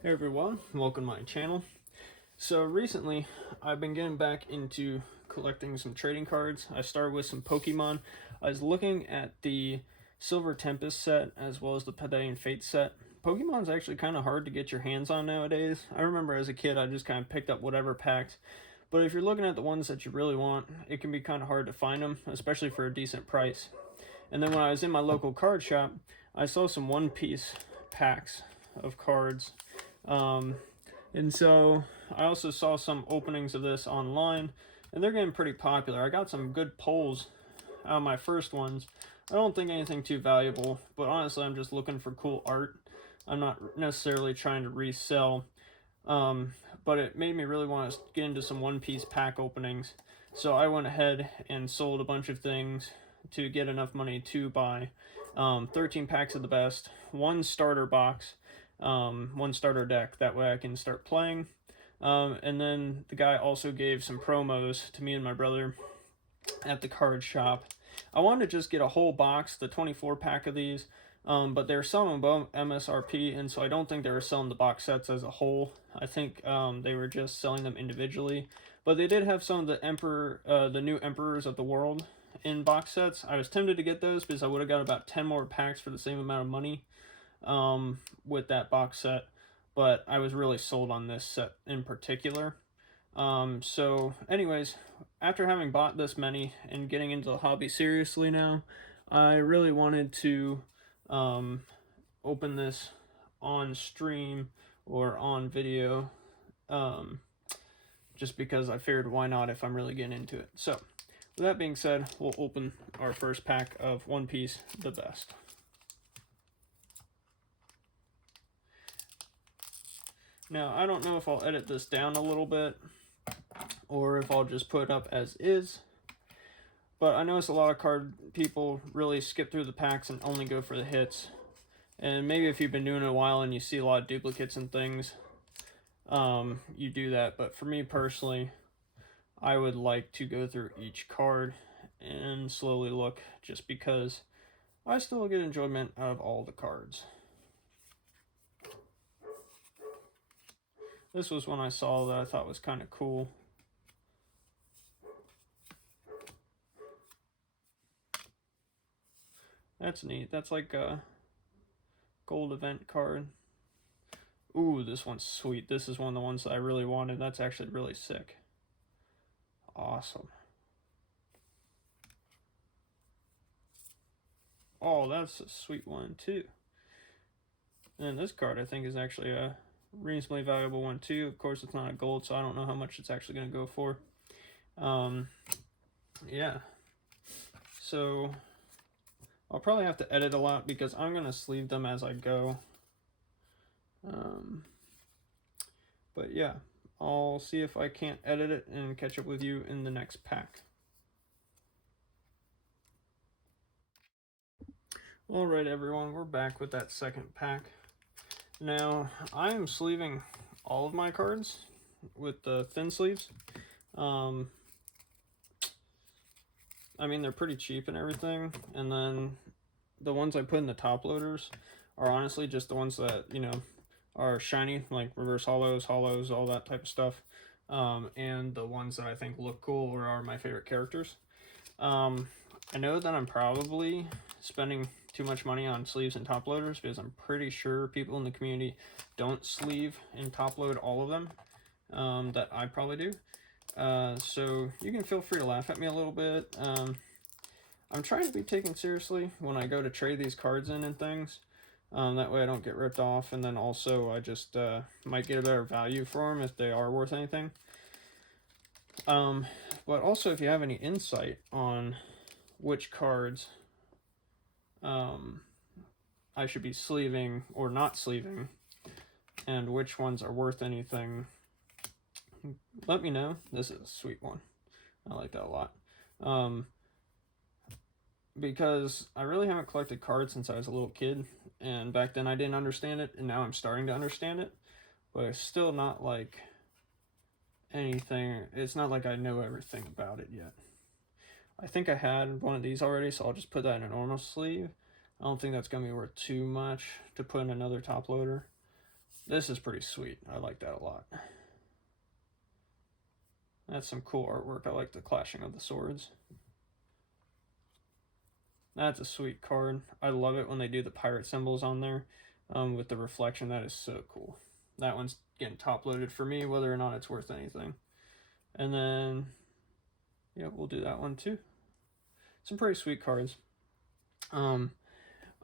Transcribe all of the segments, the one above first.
Hey everyone, welcome to my channel. So recently, I've been getting back into collecting some trading cards. I started with some Pokemon. I was looking at the Silver Tempest set as well as the Palladian Fate set. Pokemon's actually kind of hard to get your hands on nowadays. I remember as a kid I just kind of picked up whatever packs. But if you're looking at the ones that you really want, it can be kind of hard to find them, especially for a decent price. And then when I was in my local card shop, I saw some One Piece packs of cards. Um, and so I also saw some openings of this online, and they're getting pretty popular. I got some good pulls out of my first ones. I don't think anything too valuable, but honestly, I'm just looking for cool art. I'm not necessarily trying to resell, but it made me really want to get into some One Piece pack openings. So I went ahead and sold a bunch of things to get enough money to buy 13 packs of the best, one starter box, one starter deck. That way I can start playing. And then the guy also gave some promos to me and my brother at the card shop. I wanted to just get a whole box, the 24 pack of these, but they're selling above MSRP, and so I don't think they were selling the box sets as a whole. I think they were just selling them individually. But they did have some of the new Emperors of the World in box sets. I was tempted to get those because I would have got about 10 more packs for the same amount of money with that box set, but I was really sold on this set in particular. So anyways, after having bought this many and getting into the hobby seriously now, I really wanted to open this on stream or on video, just because I figured why not if I'm really getting into it. So with that being said, we'll open our first pack of One Piece, the best. Now, I don't know if I'll edit this down a little bit or if I'll just put it up as is, but I notice a lot of card people really skip through the packs and only go for the hits. And maybe if you've been doing it a while and you see a lot of duplicates and things, you do that. But for me personally, I would like to go through each card and slowly look, just because I still get enjoyment out of all the cards. This was one I saw that I thought was kind of cool. That's neat. That's like a gold event card. Ooh, this one's sweet. This is one of the ones that I really wanted. That's actually really sick. Awesome. Oh, that's a sweet one too. And this card I think is actually a reasonably valuable one too. Of course, it's not a gold, so I don't know how much it's actually going to go for. Yeah. So I'll probably have to edit a lot because I'm going to sleeve them as I go. But yeah, I'll see if I can't edit it and catch up with you in the next pack. Alright everyone, we're back with that second pack. Now, I am sleeving all of my cards with the thin sleeves. I mean, they're pretty cheap and everything, and then the ones I put in the top loaders are honestly just the ones that, you know, are shiny, like reverse hollows, all that type of stuff. And the ones that I think look cool or are my favorite characters. I know that I'm probably spending too much money on sleeves and top loaders because I'm pretty sure people in the community don't sleeve and top load all of them, that I probably do. So you can feel free to laugh at me a little bit. I'm trying to be taken seriously when I go to trade these cards in and things. That way I don't get ripped off, and then also I just might get a better value for them if they are worth anything. But also if you have any insight on which cards I should be sleeving or not sleeving, and which ones are worth anything, let me know. This is a sweet one. I like that a lot. Because I really haven't collected cards since I was a little kid, and back then I didn't understand it, and now I'm starting to understand it, but it's still not like anything. It's not like I know everything about it yet. I think I had one of these already, so I'll just put that in a normal sleeve. I don't think that's going to be worth too much to put in another top loader. This is pretty sweet. I like that a lot. That's some cool artwork. I like the clashing of the swords. That's a sweet card. I love it when they do the pirate symbols on there with the reflection. That is so cool. That one's getting top loaded for me, whether or not it's worth anything. And then, yeah, we'll do that one too. Some pretty sweet cards. I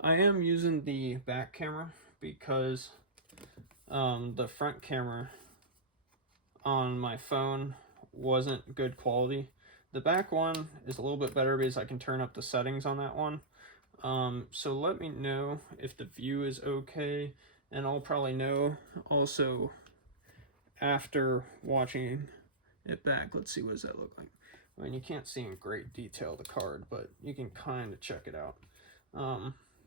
am using the back camera because the front camera on my phone wasn't good quality. The back one is a little bit better because I can turn up the settings on that one. So let me know if the view is okay, and I'll probably know also after watching it back. Let's see, what does that look like? I mean, you can't see in great detail the card, but you can kind of check it out.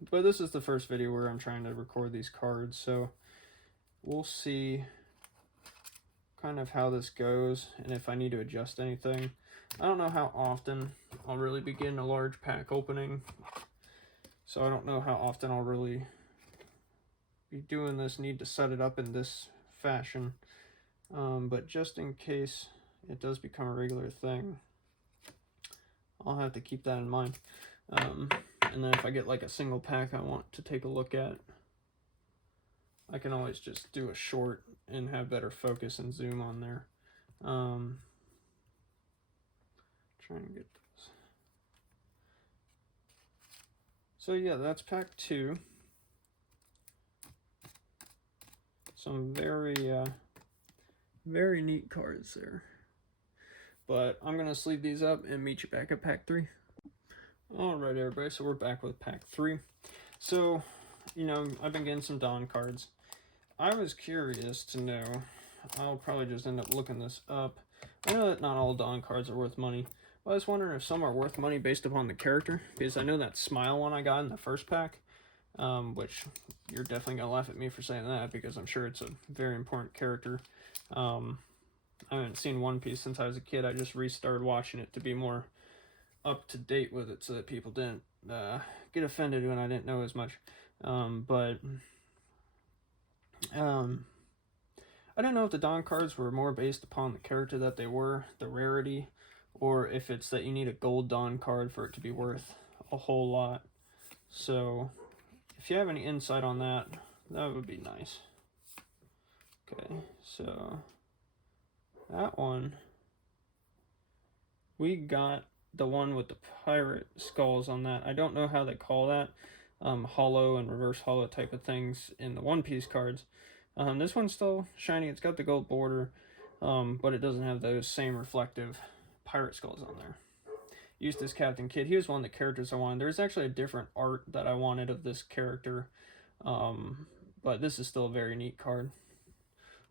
But this is the first video where I'm trying to record these cards, so we'll see kind of how this goes and if I need to adjust anything. I don't know how often I'll really begin a large pack opening, so I don't know how often I'll really be doing this, need to set it up in this fashion. But just in case it does become a regular thing, I'll have to keep that in mind. And then if I get like a single pack I want to take a look at, I can always just do a short and have better focus and zoom on there. Trying to get this. So yeah, that's pack 2. Some very neat cards there. But I'm gonna sleeve these up and meet you back at pack 3. Alright everybody, so we're back with pack 3. So, you know, I've been getting some Dawn cards. I was curious to know, I'll probably just end up looking this up. I know that not all Dawn cards are worth money, but I was wondering if some are worth money based upon the character, because I know that Smile one I got in the first pack, which you're definitely going to laugh at me for saying that, because I'm sure it's a very important character. I haven't seen One Piece since I was a kid. I just restarted watching it to be more up to date with it so that people didn't get offended when I didn't know as much. I don't know if the Dawn cards were more based upon the character that they were, the rarity, or if it's that you need a gold Dawn card for it to be worth a whole lot. So if you have any insight on that, that would be nice. Okay, so that one, we got the one with the pirate skulls on that. I don't know how they call that, hollow and reverse hollow type of things in the One Piece cards. This one's still shiny. It's got the gold border, but it doesn't have those same reflective pirate skulls on there. Used as Captain Kidd. He was one of the characters I wanted. There's actually a different art that I wanted of this character, but this is still a very neat card.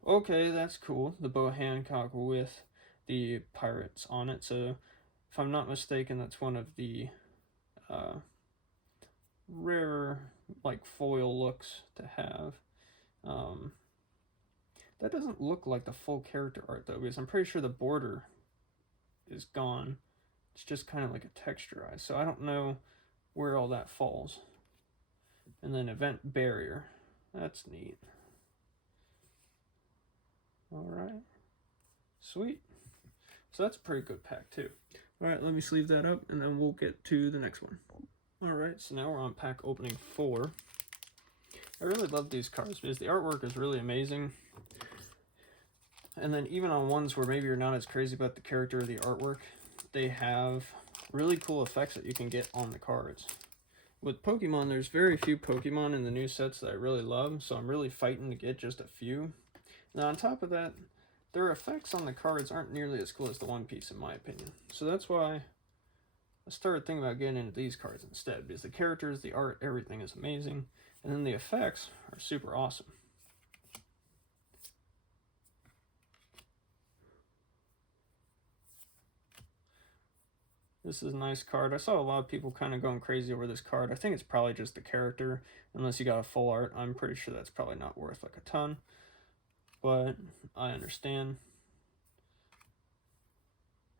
Okay, that's cool. The Bow Hancock with the pirates on it. So if I'm not mistaken, that's one of the rare like foil looks to have. That doesn't look like the full character art though, because I'm pretty sure the border is gone. It's just kind of like a texturized, so I don't know where all that falls. And then Event Barrier, that's neat. Alright, sweet. So that's a pretty good pack too. Alright, let me sleeve that up and then we'll get to the next one. Alright, so now we're on pack opening 4. I really love these cards because the artwork is really amazing. And then even on ones where maybe you're not as crazy about the character or the artwork, they have really cool effects that you can get on the cards. With Pokemon, there's very few Pokemon in the new sets that I really love, so I'm really fighting to get just a few. Now on top of that, their effects on the cards aren't nearly as cool as the One Piece in my opinion. So that's why I started thinking about getting into these cards instead, because the characters, the art, everything is amazing, and then the effects are super awesome. This is a nice card. I saw a lot of people kind of going crazy over this card. I think it's probably just the character, unless you got a full art. I'm pretty sure that's probably not worth like a ton, but I understand.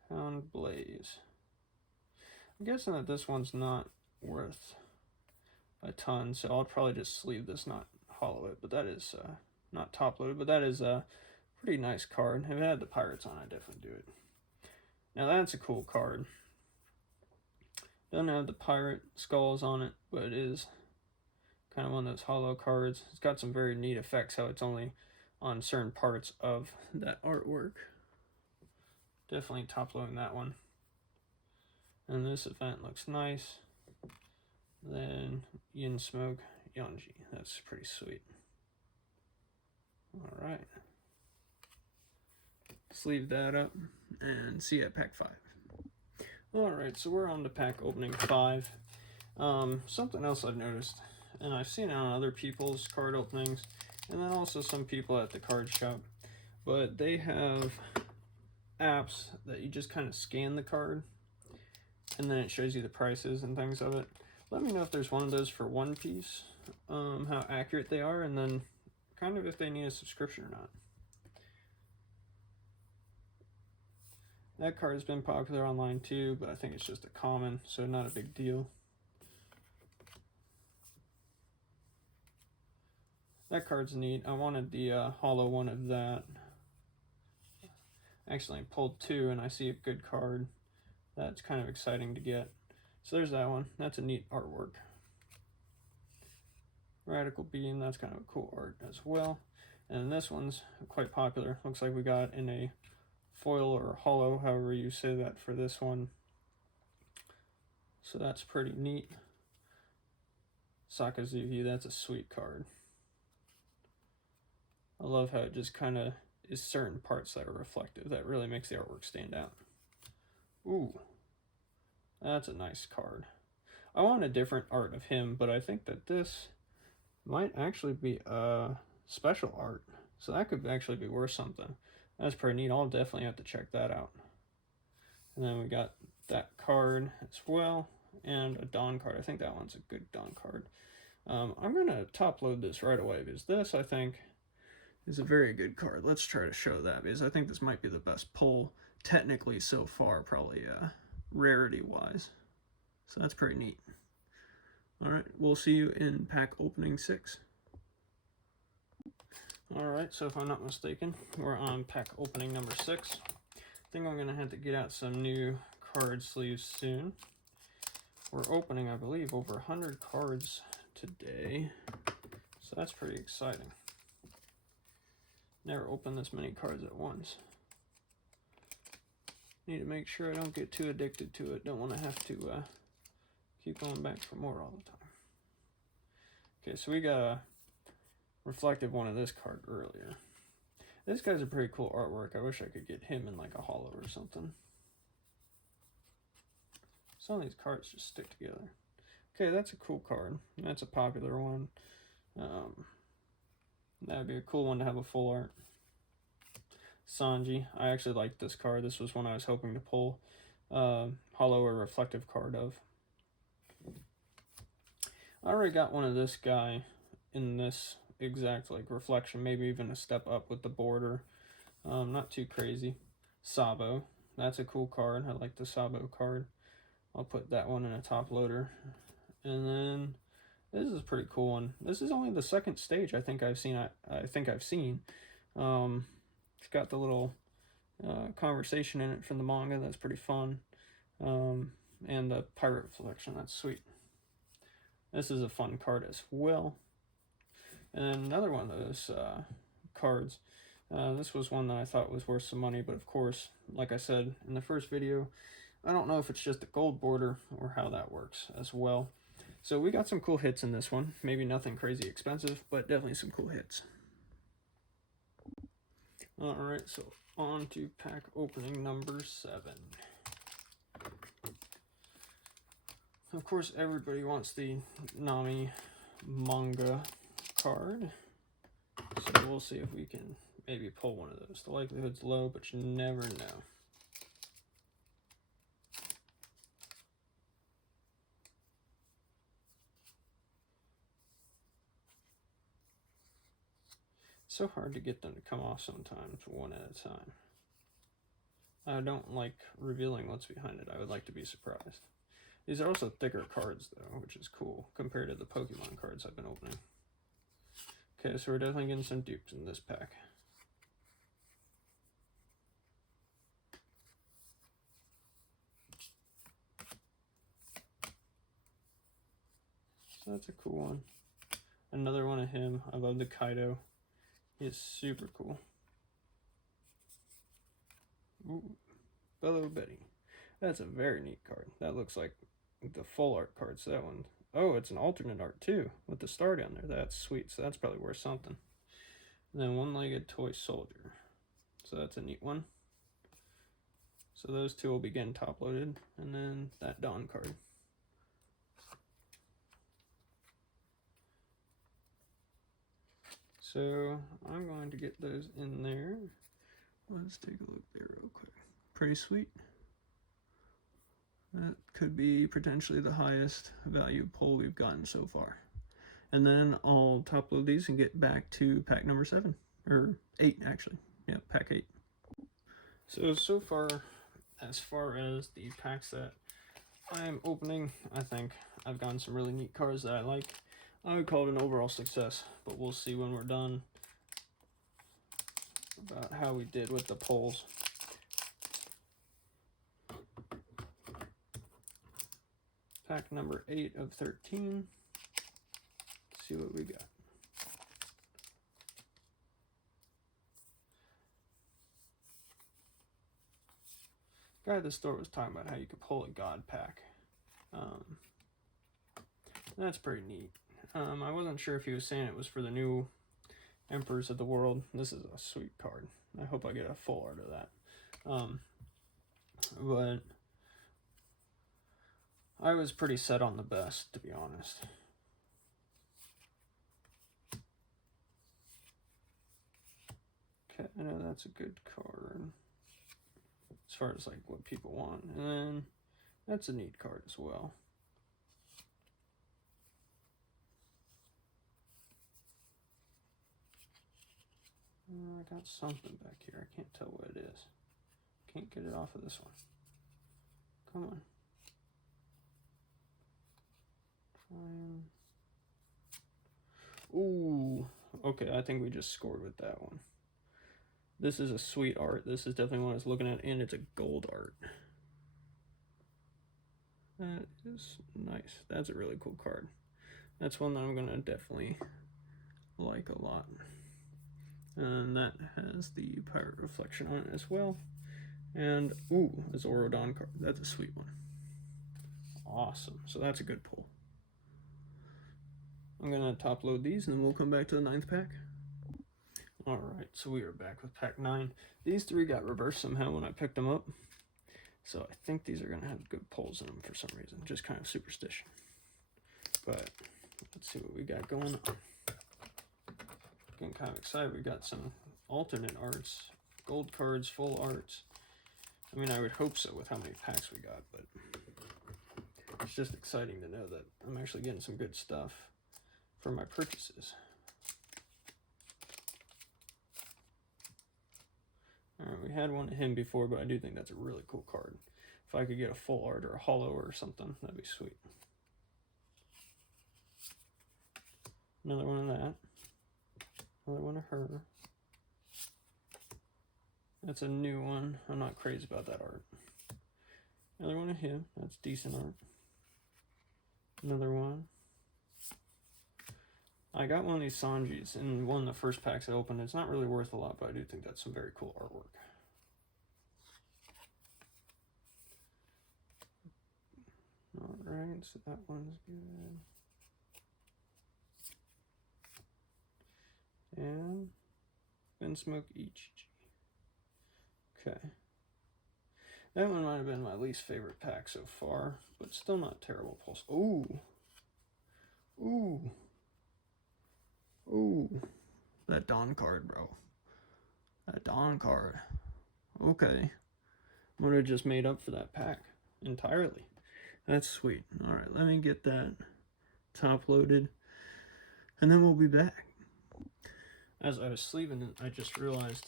Hound Blaze. I'm guessing that this one's not worth a ton, so I'll probably just sleeve this, not hollow it, but that is not top loaded, but that is a pretty nice card. If it had the Pirates on, I'd definitely do it. Now that's a cool card. Doesn't have the pirate skulls on it, but it is kind of one of those hollow cards. It's got some very neat effects, how it's only on certain parts of that artwork. Definitely top loading that one. And this event looks nice. Then Yin Smoke Yonji. That's pretty sweet. Alright. Sleeve that up and see you at pack 5. Alright, so we're on to pack opening 5. Something else I've noticed, and I've seen it on other people's card openings, and then also some people at the card shop, but they have apps that you just kind of scan the card, and then it shows you the prices and things of it. Let me know if there's one of those for One Piece, how accurate they are, and then kind of if they need a subscription or not. That card has been popular online too, but I think it's just a common, so not a big deal. That card's neat. I wanted the hollow one of that. Actually, I pulled 2 and I see a good card. That's kind of exciting to get. So there's that one. That's a neat artwork. Radical Beam, that's kind of a cool art as well. And this one's quite popular. Looks like we got in a foil or hollow, however you say that for this one. So that's pretty neat. Sakazuki, that's a sweet card. I love how it just kind of is certain parts that are reflective. That really makes the artwork stand out. Ooh, that's a nice card. I want a different art of him, but I think that this might actually be a special art. So that could actually be worth something. That's pretty neat. I'll definitely have to check that out. And then we got that card as well, and a Dawn card. I think that one's a good Dawn card. I'm going to top load this right away, because this, I think, is a very good card. Let's try to show that, because I think this might be the best pull technically so far, probably rarity-wise. So that's pretty neat. Alright, we'll see you in pack opening 6. Alright, so if I'm not mistaken, we're on pack opening number 6. I think I'm going to have to get out some new card sleeves soon. We're opening, I believe, over 100 cards today, so that's pretty exciting. Never opened this many cards at once. Need to make sure I don't get too addicted to it. Don't want to have to keep going back for more all the time. Okay, so we got a reflective one of this card earlier. This guy's a pretty cool artwork. I wish I could get him in like a hollow or something. Some of these cards just stick together. Okay, that's a cool card. That's a popular one. That'd be a cool one to have a full art. Sanji. I actually like this card. This was one I was hoping to pull hollow or reflective card of. I already got one of this guy in this exact like reflection, maybe even a step up with the border. Not too crazy. Sabo. That's a cool card. I like the Sabo card. I'll put that one in a top loader. And then this is a pretty cool one. This is only the second stage I think I've seen. It's got the little conversation in it from the manga. That's pretty fun. And the pirate reflection. That's sweet. This is a fun card as well. And then another one of those cards. This was one that I thought was worth some money, but of course, like I said in the first video, I don't know if it's just a gold border or how that works as well. So we got some cool hits in this one. Maybe nothing crazy expensive, but definitely some cool hits. Alright, so on to pack opening number 7. Of course, everybody wants the Nami manga card. So we'll see if we can maybe pull one of those. The likelihood's low, but you never know. So hard to get them to come off sometimes, one at a time. I don't like revealing what's behind it. I would like to be surprised. These are also thicker cards, though, which is cool compared to the Pokemon cards I've been opening. Okay, so we're definitely getting some dupes in this pack. So that's a cool one. Another one of him. I love the Kaido. He is super cool. Ooh, Bello Betty. That's a very neat card. That looks like the full art cards. That one. Oh, it's an alternate art too, with the star down there. That's sweet. So that's probably worth something. And then one-legged toy soldier. So that's a neat one. So those two will be getting top loaded. And then that Dawn card. So I'm going to get those in there. Let's take a look there real quick. Pretty sweet. That could be potentially the highest value pull we've gotten so far. And then I'll top load these and get back to pack number 7. Or 8 actually. Yeah, pack 8. So far, as far as the packs that I am opening, I think I've gotten some really neat cards that I like. I would call it an overall success, but we'll see when we're done about how we did with the pulls. Pack number 8 of 13. Let's see what we got. Guy at the store was talking about how you could pull a God pack. That's pretty neat. I wasn't sure if he was saying it was for the new Emperors of the World. This is a sweet card. I hope I get a full art of that. But I was pretty set on the best, to be honest. Okay, I know that's a good card as far as like what people want. And then that's a neat card as well. I got something back here. I can't tell what it is. Can't get it off of this one. Come on. Ooh. Okay, I think we just scored with that one. This is a sweet art. This is definitely what I was looking at, and it's a gold art. That is nice. That's a really cool card. That's one that I'm going to definitely like a lot. And that has the Pirate Reflection on it as well. And, ooh, this Orodon card. That's a sweet one. Awesome. So that's a good pull. I'm going to top load these, and then we'll come back to the 9th pack. Alright, so we are back with pack 9. These 3 got reversed somehow when I picked them up. So I think these are going to have good pulls in them for some reason. Just kind of superstition. But let's see what we got going on. Getting kind of excited. We got some alternate arts, gold cards, full arts. I mean, I would hope so with how many packs we got, but it's just exciting to know that I'm actually getting some good stuff for my purchases. Alright, we had one of him before, but I do think that's a really cool card. If I could get a full art or a holo or something, that'd be sweet. Another one of that. Another one of her. That's a new one. I'm not crazy about that art. Another one of him. That's decent art. Another one. I got one of these Sanjis in one of the first packs I opened. It's not really worth a lot, but I do think that's some very cool artwork. Alright, so that one's good. And Vinsmoke Ichiji. Okay. That one might have been my least favorite pack so far, but still not terrible pulse. Ooh. Ooh. Ooh. That Dawn card, bro. That Dawn card. Okay. I'm gonna just made up for that pack entirely. That's sweet. Alright, let me get that top loaded, and then we'll be back. As I was sleeving it, I just realized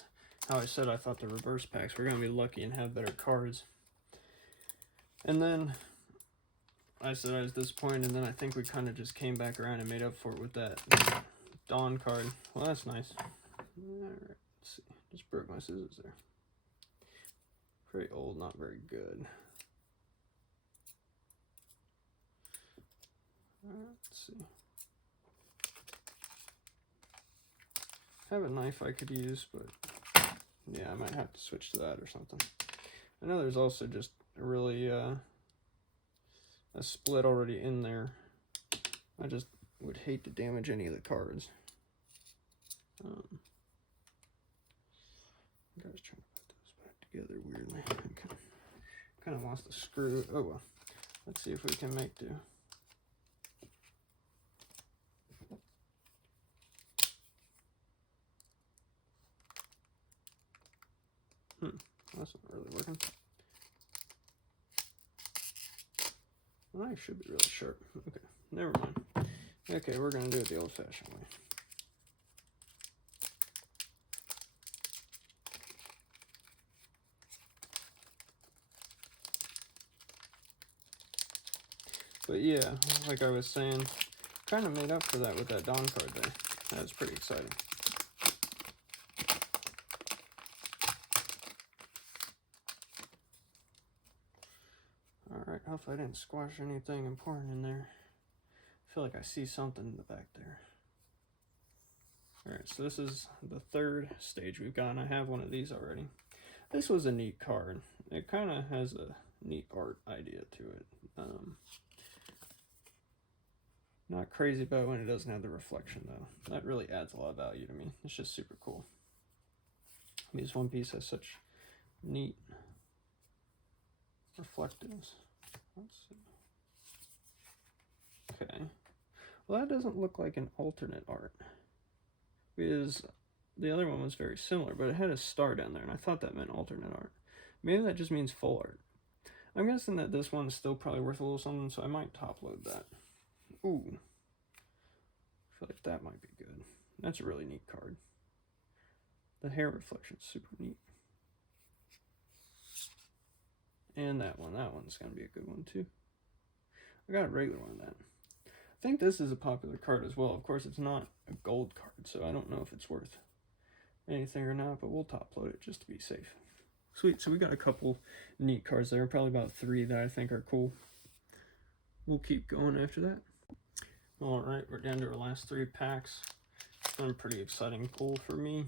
how I said I thought the reverse packs were going to be lucky and have better cards. And then I said I was disappointed, and then I think we kind of just came back around and made up for it with that Dawn card. Well, that's nice. Alright, let's see. Just broke my scissors there. Very old, not very good. Alright, let's see. I have a knife I could use, but yeah, I might have to switch to that or something. I know there's also just a really a split already in there. I just would hate to damage any of the cards. I was trying to put those back together weirdly. Okay. Kind of lost the screw. Oh well. Let's see if we can make do. That's not really working. The knife should be really sharp. Okay, never mind. Okay, we're gonna do it the old-fashioned way. But yeah, like I was saying, kind of made up for that with that Dawn card there. That was pretty exciting. Alright, hope I didn't squash anything important in there. I feel like I see something in the back there. Alright, so this is the third stage we've got, and I have one of these already. This was a neat card. It kind of has a neat art idea to it. Not crazy about when it doesn't have the reflection though. That really adds a lot of value to me. It's just super cool. This one piece has such neat reflectives. Let's see. Okay. Well, that doesn't look like an alternate art, because the other one was very similar, but it had a star down there, and I thought that meant alternate art. Maybe that just means full art. I'm guessing that this one is still probably worth a little something, so I might top load that. Ooh. I feel like that might be good. That's a really neat card. The hair reflection is super neat. And that one's going to be a good one too. I got a regular one of that. I think this is a popular card as well. Of course, it's not a gold card, so I don't know if it's worth anything or not, but we'll top load it just to be safe. Sweet, so we got a couple neat cards there, probably about 3 that I think are cool. We'll keep going after that. Alright, we're down to our last 3 packs. It's been a pretty exciting pull for me.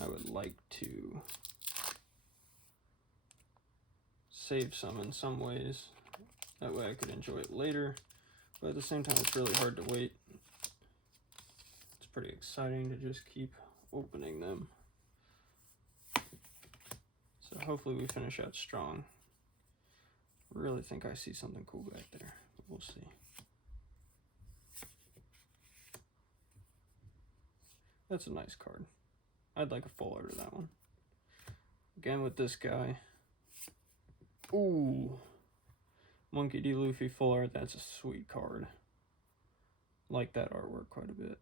I would like to save some in some ways. That way I could enjoy it later. But at the same time, it's really hard to wait. It's pretty exciting to just keep opening them. So hopefully we finish out strong. Really think I see something cool back there, but we'll see. That's a nice card. I'd like a full art of that one. Again with this guy. Ooh. Monkey D. Luffy full art, that's a sweet card. Like that artwork quite a bit.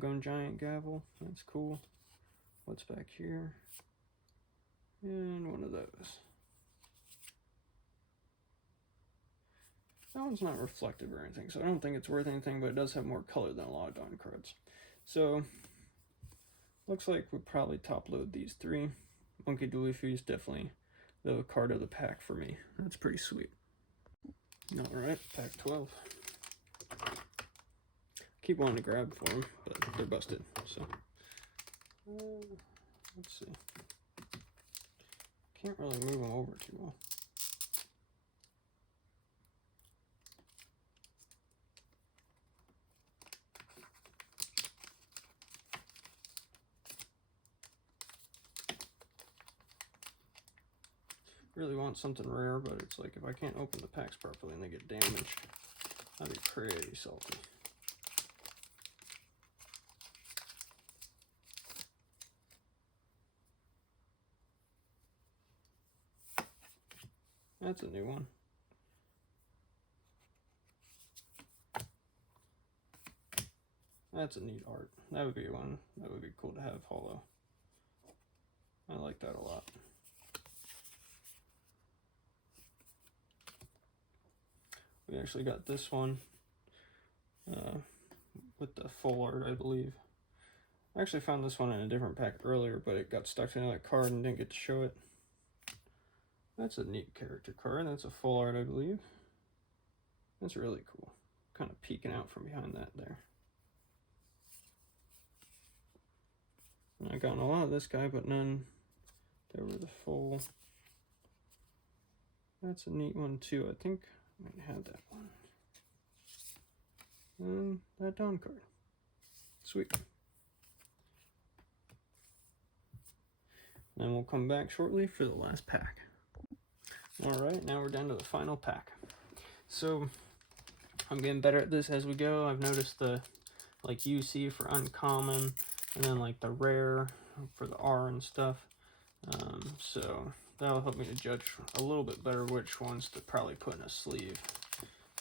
Gun Giant Gavel, that's cool. What's back here? And one of those. That one's not reflective or anything, so I don't think it's worth anything, but it does have more color than a lot of Dawn cards. So, looks like we'll probably top load these 3. Monkey D. Luffy is definitely the card of the pack for me. That's pretty sweet. Alright, pack 12. Keep wanting to grab for them, but they're busted, so. Let's see. Can't really move them over too well. Really want something rare, but it's like if I can't open the packs properly and they get damaged, that'd be pretty salty. That's a new one. That's a neat art. That would be one that would be cool to have hollow. I like that a lot. We actually got this one with the full art, I believe. I actually found this one in a different pack earlier, but it got stuck to another card and didn't get to show it. That's a neat character card. That's a full art, I believe. That's really cool. Kind of peeking out from behind that there. And I got a lot of this guy, but none that were the full. That's a neat one too. I think I might have that one. And that Dawn card. Sweet. Then we'll come back shortly for the last pack. Alright, now we're down to the final pack. So, I'm getting better at this as we go. I've noticed the, like, UC for uncommon, and then, like, the rare for the R and stuff. So, that'll help me to judge a little bit better which ones to probably put in a sleeve,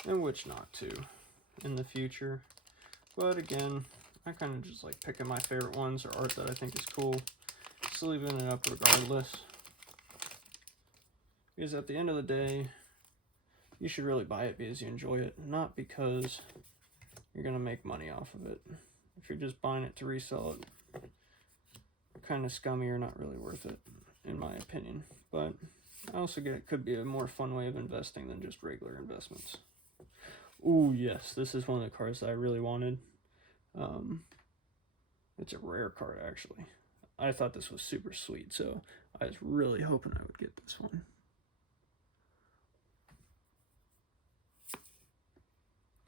and which not to in the future. But again, I kind of just like picking my favorite ones or art that I think is cool, sleeving it up regardless. Because at the end of the day, you should really buy it because you enjoy it, not because you're going to make money off of it. If you're just buying it to resell it, kind of scummy or not really worth it, in my opinion. But I also get it could be a more fun way of investing than just regular investments. Ooh, yes, this is one of the cards that I really wanted. It's a rare card, actually. I thought this was super sweet, so I was really hoping I would get this one.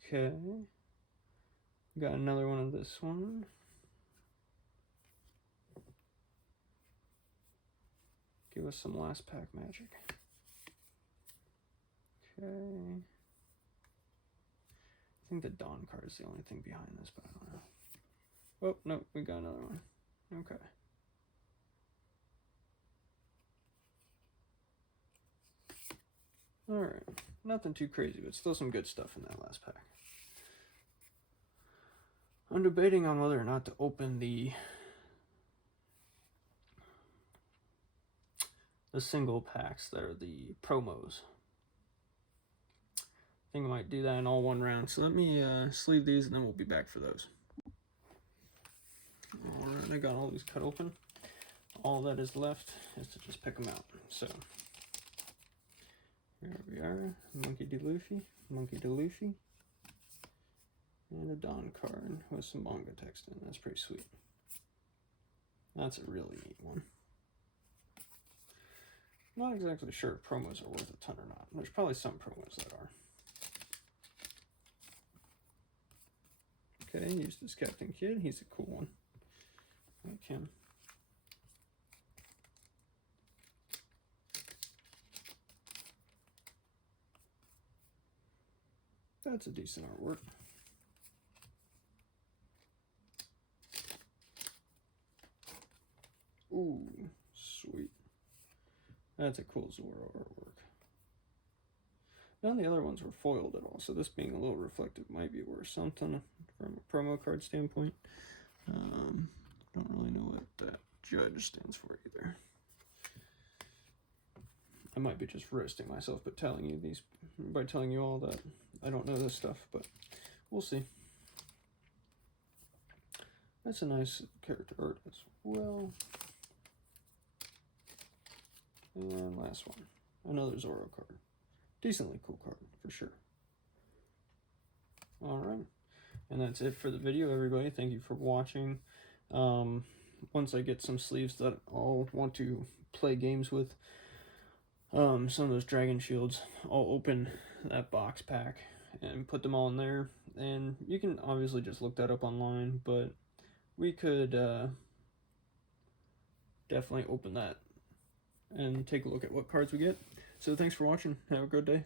Okay. Got another one of this one. Give us some last pack magic. Okay. I think the Dawn card is the only thing behind this, but I don't know. Oh, no, we got another one. Okay. Alright. Nothing too crazy, but still some good stuff in that last pack. I'm debating on whether or not to open the single packs that are the promos. I think I might do that in all one round. So let me sleeve these and then we'll be back for those. Alright, I got all these cut open. All that is left is to just pick them out. So here we are, Monkey D. Luffy, and a Dawn card with some manga text in. That's pretty sweet. That's a really neat one. Not exactly sure if promos are worth a ton or not. There's probably some promos that are. Okay, use this Captain Kidd. He's a cool one. I like him. That's a decent artwork. Ooh, sweet. That's a cool Zoro artwork. None of the other ones were foiled at all, so this being a little reflective might be worth something from a promo card standpoint. Don't really know what that judge stands for either. I might be just roasting myself by telling you all that I don't know this stuff, but we'll see. That's a nice character art as well. And last one, another Zoro card. Decently cool card, for sure. Alright, and that's it for the video, everybody. Thank you for watching. Once I get some sleeves that I'll want to play games with, some of those Dragon Shields, I'll open that box pack and put them all in there. And you can obviously just look that up online, but we could definitely open that and take a look at what cards we get. So thanks for watching. Have a good day.